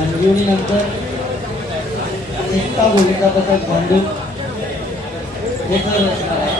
संजीवनी नंतर एकता भूमिका पथक भांडूप हे तर असणार आहे.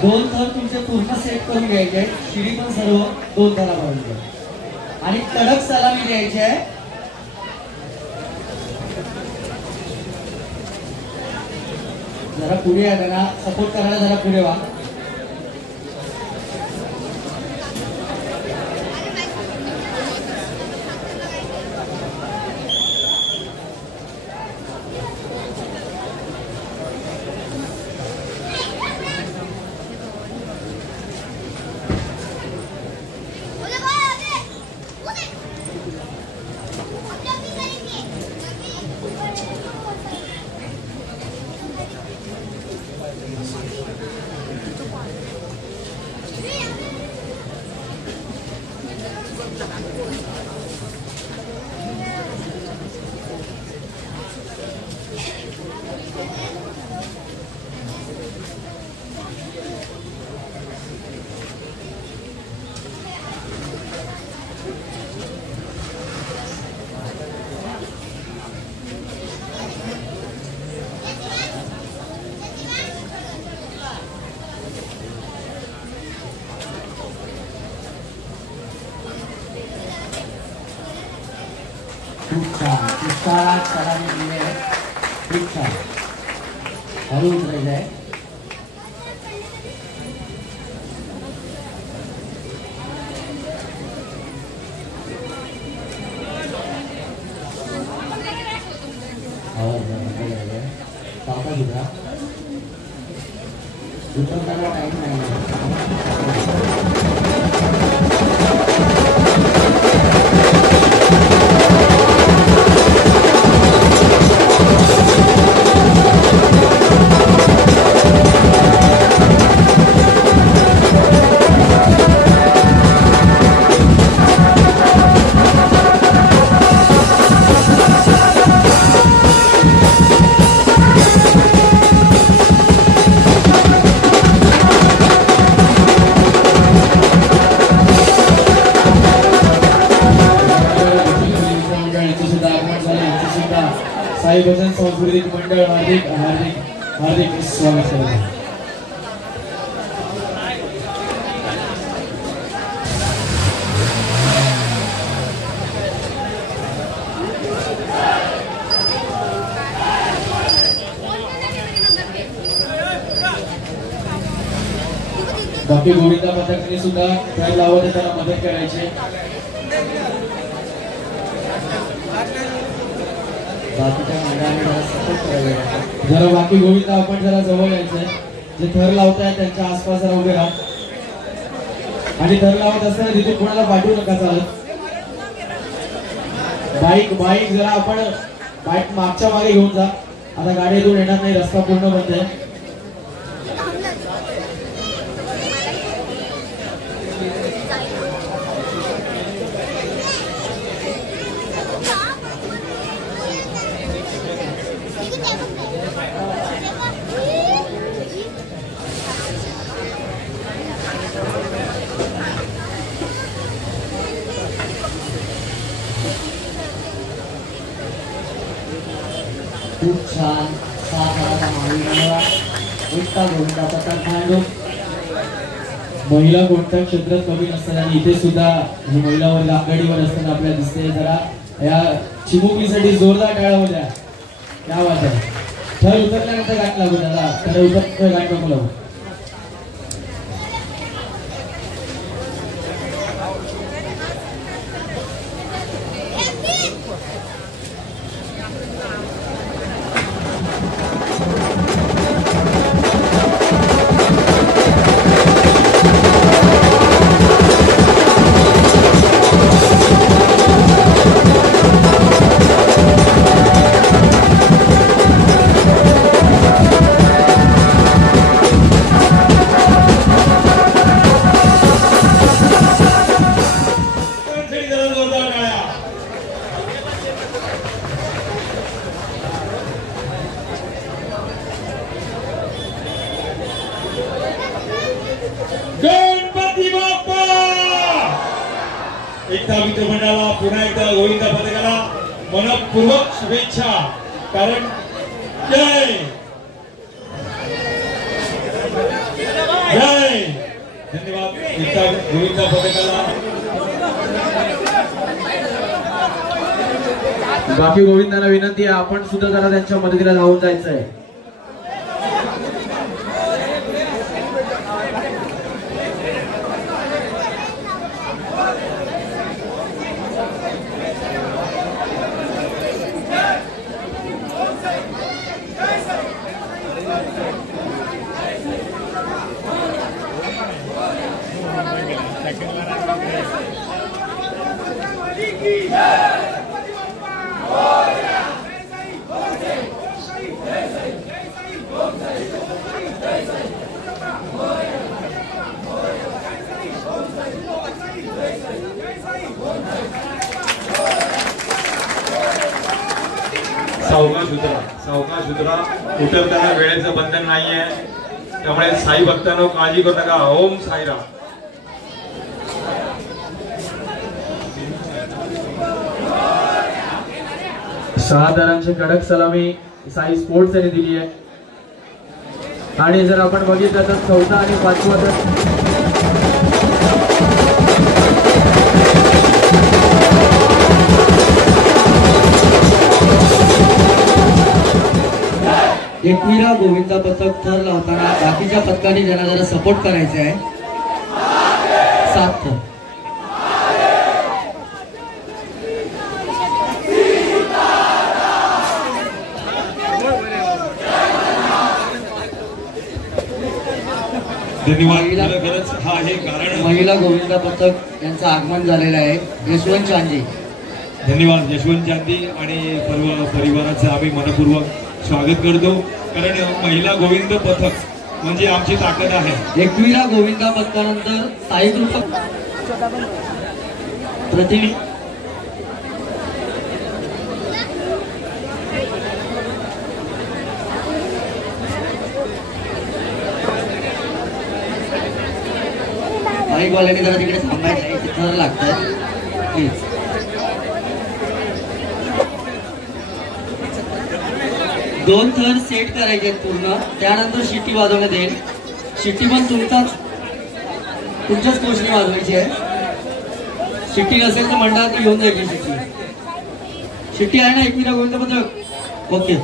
दोन थर तुमचे पूर्ण सेट करून घ्यायचे आहेत. शिडी पण सर्व 2 थरापर्यंत आणि कडक सलामी द्यायची आहे. जरा पुढे या, त्यांना सपोर्ट करायला जरा पुढे व्हा. सलामी दिली आहे. खूप छान हळू उतरायचं आहे. सावकाश उतरा. उतरताना टाईम नाही. साई भजन सांस्कृतिक मंडळ हार्दिक हार्दिक हार्दिक स्वागत करतो. बाकी गोविंदा पथकाने सुद्धा काय लावत त्याला मदत करायची. जरा बाकी गोविंदा आपण जरा जवळ यायचंय. जे थर लावताय त्यांच्या आसपास जरा उभे राहा आणि थर लावत असताना तिथे कोणाला पाठवू नका चालत. बाईक जरा आपण बाईक मागच्या मागे घेऊन जा. आता गाडी इथून येणार नाही, रस्ता पूर्ण बंद आहे. खूप छान महिला कोणत्या क्षेत्रात कमी नसतात आणि इथे सुद्धा महिलावर आघाडीवर असताना आपल्याला दिसते. जरा या चिमुकलीसाठी जोरदार टाळ्या होत्या. क्या बात आहे. थर उतरल्यानंतर गाठ लागू त्याला, थर उतरल्यानंतर गाठ नको लागू. गणपती बाप्पा. एकदा मित्रमंडळाला पुन्हा एकदा गोविंदा पथकाला मनपूर्वक शुभेच्छा. कारण जय जय धन्यवाद. एकदा गोविंदा पथकाला बाकी गोविंदाला विनंती आहे आपण सुद्धा जरा त्यांच्या मदतीला धावून जायचं आहे. सावकाश उतरा. उतरताना वेळेचं बंधन नाहीये त्यामुळे साई भक्तांनो काळजी करू नका. ओम साईराम. शहादारांची कडक सलामी साई स्पोर्ट्स यांनी दिली आहे. आणि जर आपण बघितलं तर चौथा आणि पाचवा तर एकविरा गोविंदा पथक थर लावताना बाकीच्या पथकाने त्यांना जरा सपोर्ट करायचे आहे. 7 थर. महिला गोविंदा पथक यांचं आगमन झालेलं आहे. यशवंत चांदी. धन्यवाद यशवंत चांदी आणि परिवाराचं आम्ही मनपूर्वक स्वागत करतो. कारण महिला गोविंद पथक म्हणजे आमची ताकद आहे. एकविरा गोविंदा पथकानंतर साई ग्रुप प्रतिनिधी बाईकवाल्याने जरा तिकडे थांबायचं आहे. थर लागतं प्लीज. दोन थर सेट करायचे आहेत पूर्ण. त्यानंतर शिट्टी वाजवण्यात येईल. शिट्टी पण तुमच्याच कोचने वाजवायची आहे. शिट्टी नसेल तर मंडळात घेऊन जायची शिट्टी. शिट्टी आहे ना एकविरा गोविंदा पथक? ओके.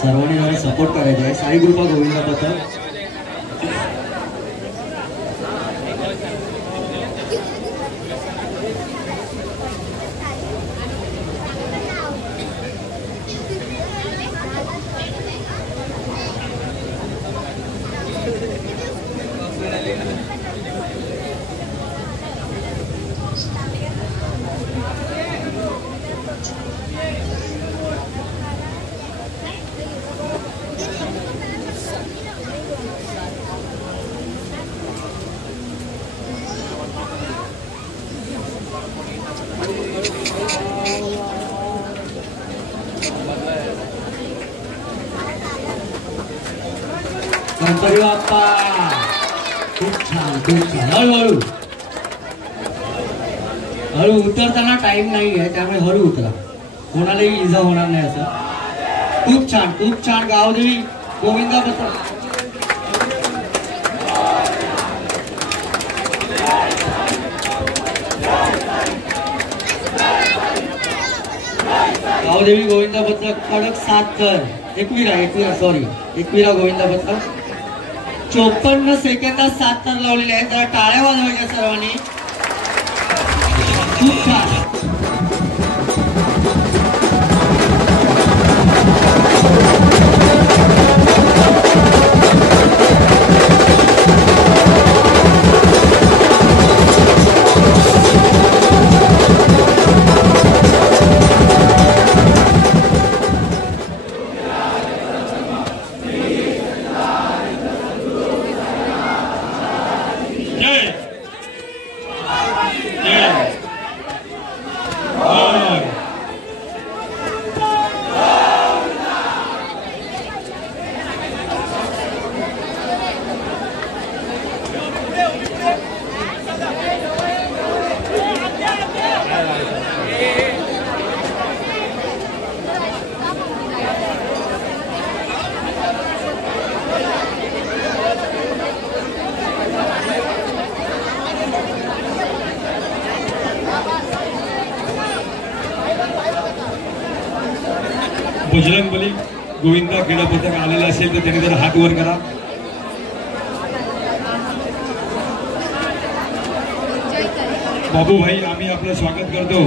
सर्वांनी जरा सपोर्ट करायचा आहे. साई ग्रुप गोविंदा पथक. गणपती बाप्पा. खूप छान खूप छान. हळूहळू हळू उतरताना टाइम नाही आहे त्यामुळे हळू उतरा. कोणालाही इजा होणार नाही असं. खूप छान. गावदेवी गोविंदा पथक. गावदेवी गोविंदा पथक कडक 7 थर. एकविरा गोविंदा पथक 54 सेकंदात 7 थर लावलेले आहेत. जरा टाळ्या वाजवायच्या सर्वांनी. खूप छान. बजरंगबली गोविंदा क्रीडा पथक आलेला असेल तर त्यांनी जरा हात वर करा. बाबूभाई आम्ही आपलं स्वागत करतो.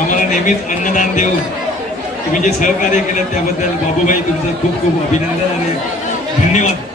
आम्हाला नेहमीच अन्नदान देऊन तुम्ही जे सहकार्य केलं त्याबद्दल बाबूभाई तुमचं खूप खूप अभिनंदन आणि धन्यवाद.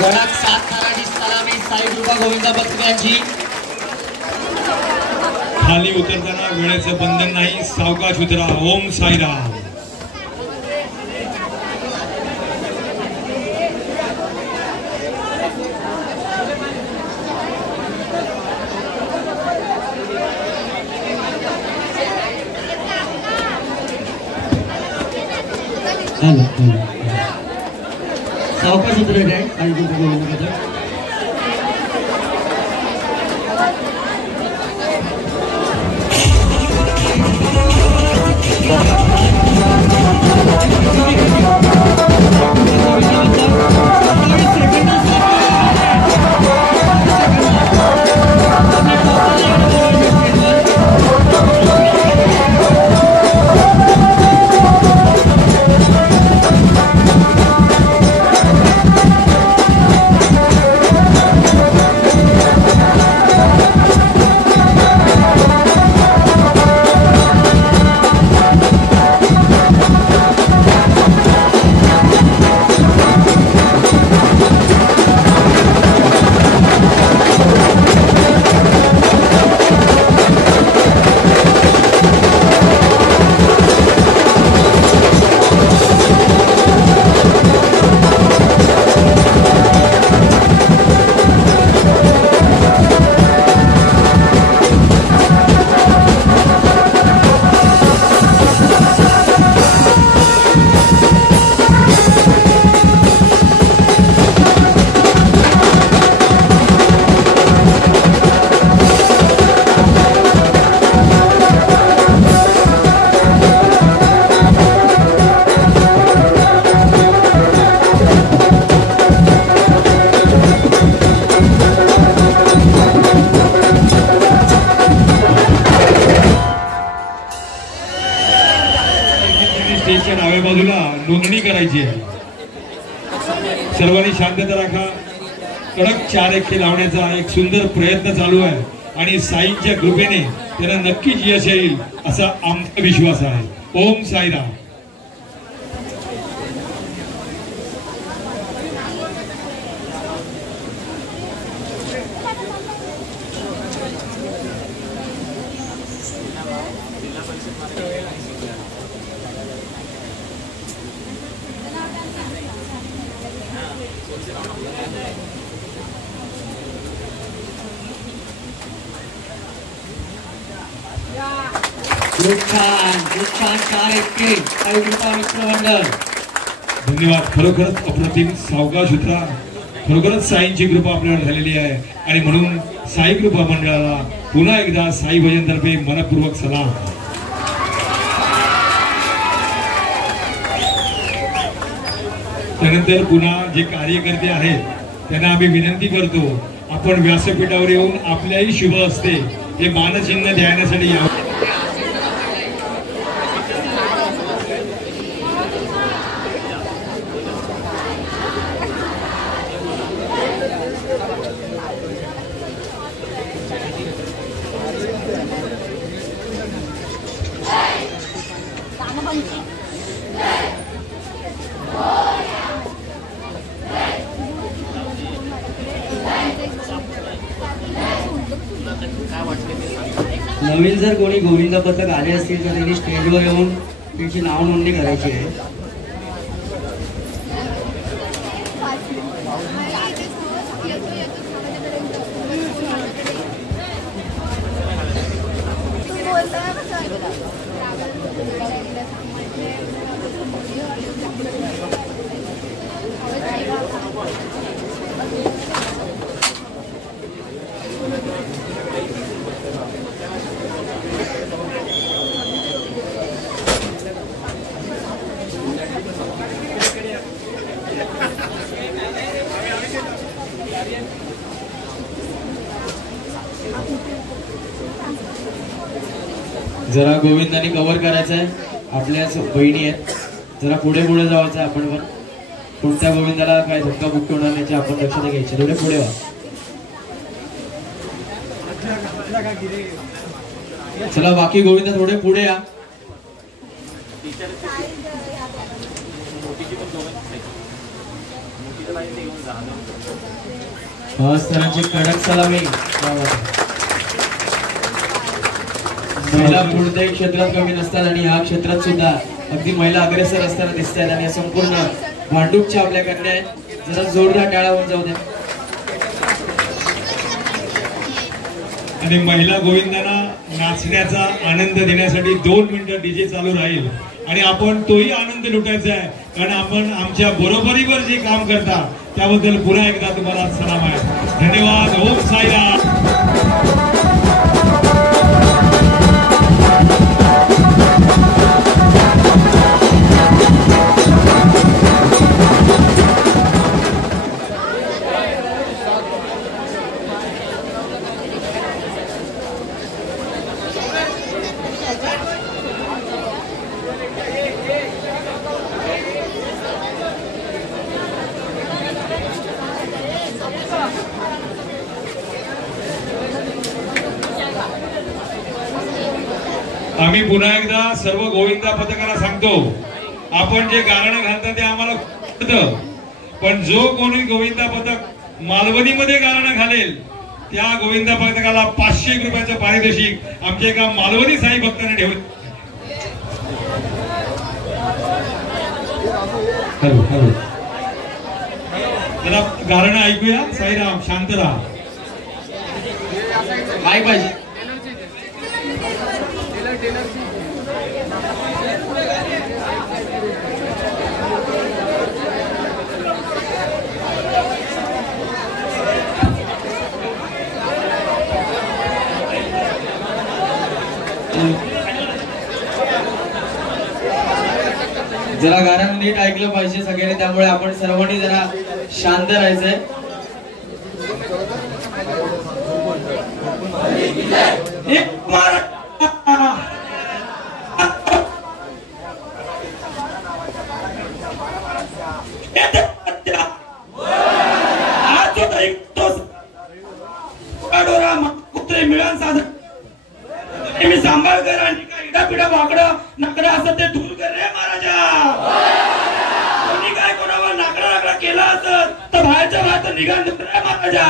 गडात 7 तारांची सलामी साई दुर्गा गोविंदा पथक यांची. खाली उतरताना वेळेचं बंधन नाही, सावकाश उतरा. ओम साईराम. सावकाश उतरायचं आहे साई दुर्गा गोविंदा पथक. नोंदणी करायची आहे. सर्वांनी शांतता राखा. कडक 4 एके लावण्याचा एक सुंदर प्रयत्न चालू आहे आणि साईंच्या कृपेने त्यांना नक्कीच यश येईल असा आमचा विश्वास आहे. ओम साईराम. छान 4 एके साई दुर्गा मित्र मंडळ. धन्यवाद. खरोखरच अप्रतिम सावकाश उतरा. खरोखरच साईंची कृपा आपल्यावर झालेली आहे आणि म्हणून साई कृपा मंडळाला पुन्हा एकदा साई भजन तर्फे मनपूर्वक सलाम. त्यानंतर पुन्हा जे कार्यकर्ते आहेत त्यांना आम्ही विनंती करतो, आपण व्यासपीठावर येऊन आपल्याही शुभ असते हे मानचिन्ह द्यायसाठी यावं. नवीन जर कोणी गोविंद पथक आले असतील तर त्यांनी स्टेजवर येऊन त्यांची नाव नोंदणी करायची आहे. जरा गोविंदांनी कव्हर करायचं आहे. आपल्या बहिणी आहेत, जरा पुढे पुढे जायचं आहे. आपण पण कोणत्या गोविंदाला काय धक्का बुक्की होणार नाही आपण लक्षात घ्यायचे. थोडे पुढे व्हा. चला बाकी गोविंद थोडे पुढे या. स्तरांची कडक सलामी. महिला कोणत्याही क्षेत्रात कमी नसतात आणि ह्या क्षेत्रात सुद्धा अगदी महिला अग्रेसर असताना दिसतात आणि संपूर्ण भांडूपच्या आपल्या कन्या आहेत. जरा जोरदार टाळ्या होऊन जाऊ द्या. आणि महिला गोविंदांना नाचण्याचा आनंद देण्यासाठी 2 मिनिटं डीजे चालू राहील आणि आपण तोही आनंद लुटायचा आहे, कारण आपण आमच्या बरोबरीवर जे काम करता त्याबद्दल पुन्हा एकदा तुम्हाला सलाम आहे. धन्यवाद. ओम साईराम. आम्ही पुन्हा एकदा सर्व गोविंदा पथकाला सांगतो, आपण जे गाणं घालता ते आम्हाला कळतं, पण जो कोणी गोविंदा पथक मालवणीमध्ये गाणं घालेल त्या गोविंदा पथकाला 500 रुपयाचं पारितोषिक आमच्या एका मालवणी साई भक्ताने ठेवलं. हॅलो हॅलो, जरा गाणं ऐकूया. साईराम, शांत राहा. काय पाहिजे? जरा गाणं नीट ऐकलं पाहिजे सगळ्यांनी, त्यामुळे आपण सर्वांनी जरा शांत राहायचंय. मिळून साधन मी सांभाळ कर आणि इडा पिडा वाकडं नाकडं असं ते दूर कर रे महाराजा. कोणी काय कोणावर नाकडा नाकडा केला असत तर बाहेरच्या बाहेर निघाल रे महाराजा.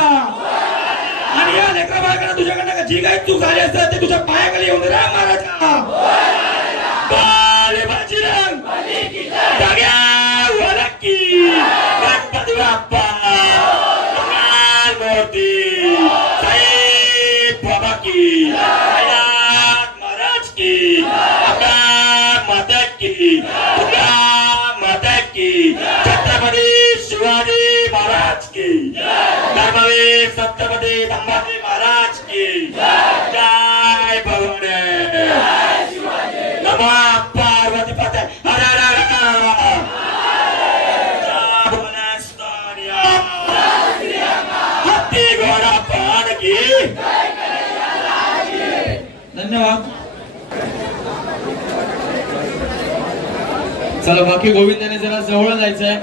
आणि या लेकरा बाळाकडे तुझ्याकडनं जी काही चूक झाली असत ते तुझ्या पायाखाली येऊन रे महाराजा. बाले बाजीरंग गणपती बाप्पा मूर्ती साहेब बाबा की महाराज की माता की माता की की, छत्रपती शिवाजी महाराज की, धर्मवीर छत्रपती संभाजी महाराज की जय भवानी, नमः पार्वती पते हर हर हर हत्ती घोडा पान की धन्यवाद. चला बाकी गोविंदाने जरा जवळ जायचंय.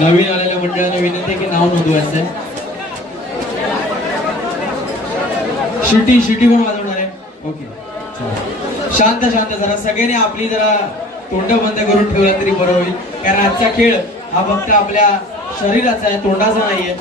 नवीन आलेल्या मंडळाने विनंती की नाव नोंदवायचंय. शिटी शिटी कोण वाजवणार आहे? ओके शांत शांत जरा सगळ्यांनी आपली जरा तोंड बंद करून ठेवला तरी बरं होईल, कारण आजचा खेळ हा फक्त आपल्या शरीराचा आहे, तोंडाचा नाहीये.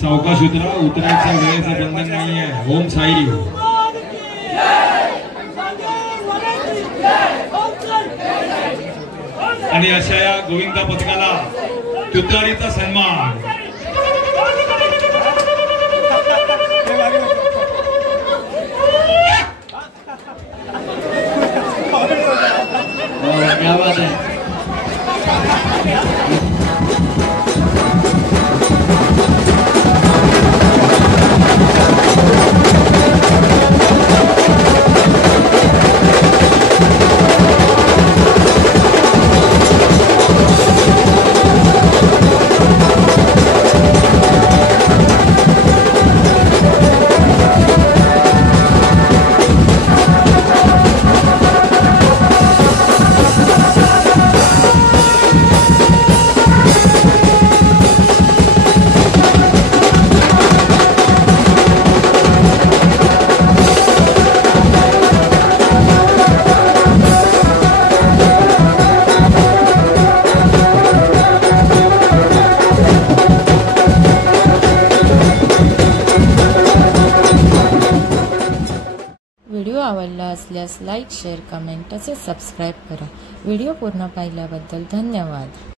सावकाश उतरा, उतरायचं वेळेचं बंधन नाहीये. ओम साई. आणि अशा या गोविंदा पथकाला तुतारीचा सन्मान. क्या बात है. व्हिडिओ आवडला असल्यास लाईक, शेअर, कमेंट तसेच सबस्क्राईब करा. व्हिडिओ पूर्ण पाहिल्याबद्दल धन्यवाद.